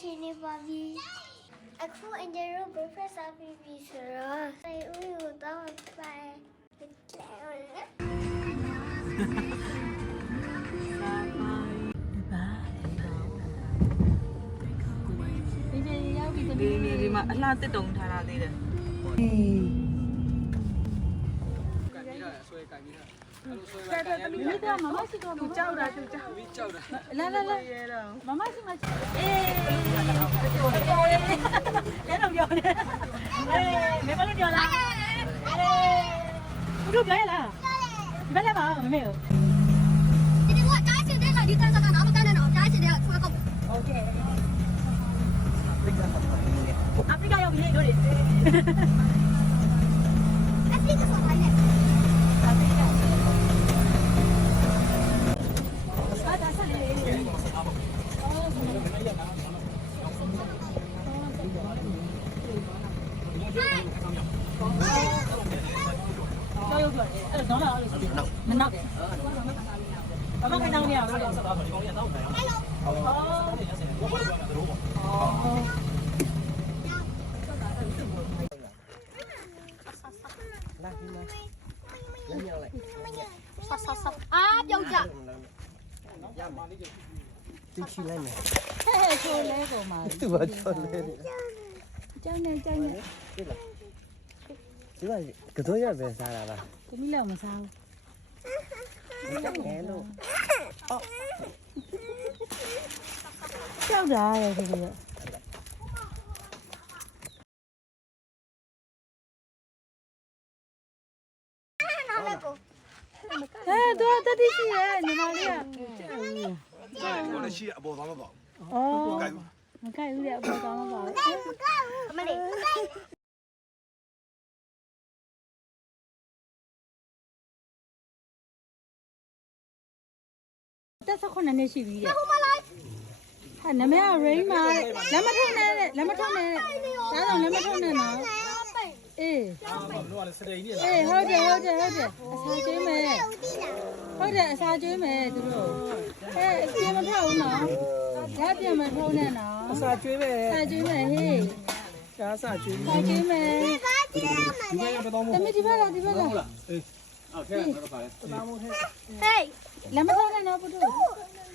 ရှင်နေပါပြီအခုအင်ဂျင်တို့ breakfast စားပြီးပြီဆိုတော့စိတ်ဦးကိုတော့ပိုင်ဒီမှာအလှတစ်တုံထားတာသေးတယ်မိတော့မမရှိတော့ဘူးကြောက်တာသူကြောက်တာလာမမရှိမအေးအဲ့တော့ပြောနေမေမလို့ပြောလားဘုတို့ပြောရလားဘယ်လဲပါမမေဒီကတားချင်တဲ့လားဒီကန်စကနာမကန်နဲ့တော့တားချင်တဲ့ဆွဲကုန်โอเคအာဖရိကရောက်ပြီလေတို့တွေအာဖရိကဆိုပါနဲ့အာဖရိကကြောက်ရွံ့တယ်အဲ့တော့တော့မနောက်တယ်ဘာမှမတောင်းရဘူးလေဟယ်လိုအာပြုတ်ကြသိချလိုက်မယ်ဟဲ့ချိုးလဲကုန်ပါသူဘာချိုးလဲကျန်းနေဒီမှာကတော့ရပဲစားတာပါသမီးလည်းမစားဘူးကြောက်တယ်လို့ကြောက်တာလေဒီလိုတော့တတိရှိရဲ့ညီမလေးက我那鞋不脏了吧？ အော်မကြိုက်ဘူးလေအပေါ်ကောင်းပါဘူးအမလေးတက်18နှစ်ရှိပြီတဲ့ဟာနာမည်က Rain မှာလက်မထုံနဲ့လက်မထုံနဲ့ဒါကြောင့်လက်မထုံနဲ့နော်အေးဟုတ်တယ်အစာကျွေးမယ်ဟုတ်တယ်အစာကျွေးမယ်သူတို့အပြင်မထောက်ဘူးနော်ဒါပြင်မထုံနဲ့နော်အစာကျွေးမယ်အစာကျွေးမယ်ဟေးရှားစာကျွေးအစာကျွေးမယ်ဒီဘက်လာအေး啊，这样子的吧？ဟေး လက်မထုံနဲ့နော်ပုတို့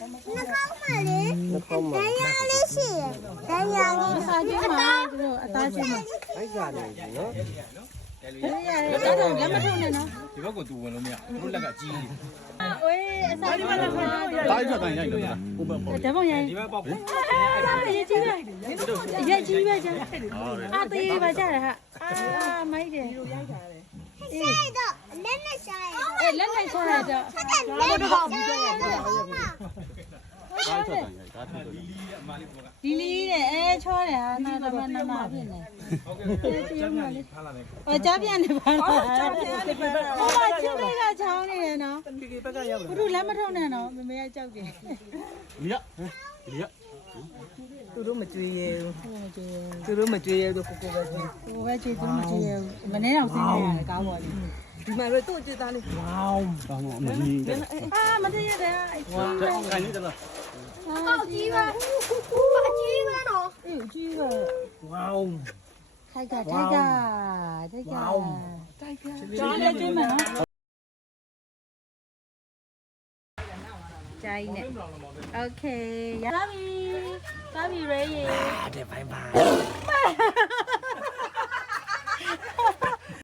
နှကောင်းပါလေ နှခေါင်းမှာ ရလေးရှိရဒန်းရလေး အစာကျွေးမှာသူတို့အသားကျွေးမှာ အိုက်ကနေနော်ဒါကြောင့်လက်မထုံနဲ့နော်ဒီဘက်ကသူဝင်လို့မရဘူးတို့လက်ကကြီးနေဝေးအစာကျွေးမှာလက်ခံတော့တားရတဲ့ရိုက်လို့ကိုဘက်ပေါ့ဓာတ်ပုံရိုင်းဒီဘက်ပေါ့ဘူးရေးကြီးပဲရေးကြီးပဲကြာအာသေးပါကြတယ်ဟာအာမိုက်တယ်ရိုက်တာလေဆိုင်တော့လက်နဲ့ဆိုင်လက်နဲ့ချရတော့လက်နဲ့ဒီလီတဲ့ချောတယ်ဟာနာမဖြစ်နေဟုတ်ကဲ့ပြောမှလေကြားပြန်နေပါလားကြားပြန်နေပါလားဟိုမှာချင်းတွေကချောင်းနေတယ်နော်ဒီဘက်ကရောက်ဘုရုလက်မထုံနဲ့နော်မမေကကြောက်တယ်ဒီကသူတို့မကြွေးရဘူးသူတို့မကြွေးရတော့ကိုပဲကြွေးကိုပဲကြွေးသူမကြွေးမနေတော့ဆင်းနေရတယ်ကားပေါ်ကြီးဒီမှာတော့ကြွေးသားလေးဝေါကောင်းမကြီးမတည့်ရတယ်ဝါခိုင်းနေတယ်လားအော်ကြီးပါအကြီးပါတော့အေးကြီးပဲဝေါထိုက်ကကြားလည်းကျွေးမယ်နော်ကြိုင်းနဲ့โอเคရပြီရေတဲ့ဘိုင်ဘိုင်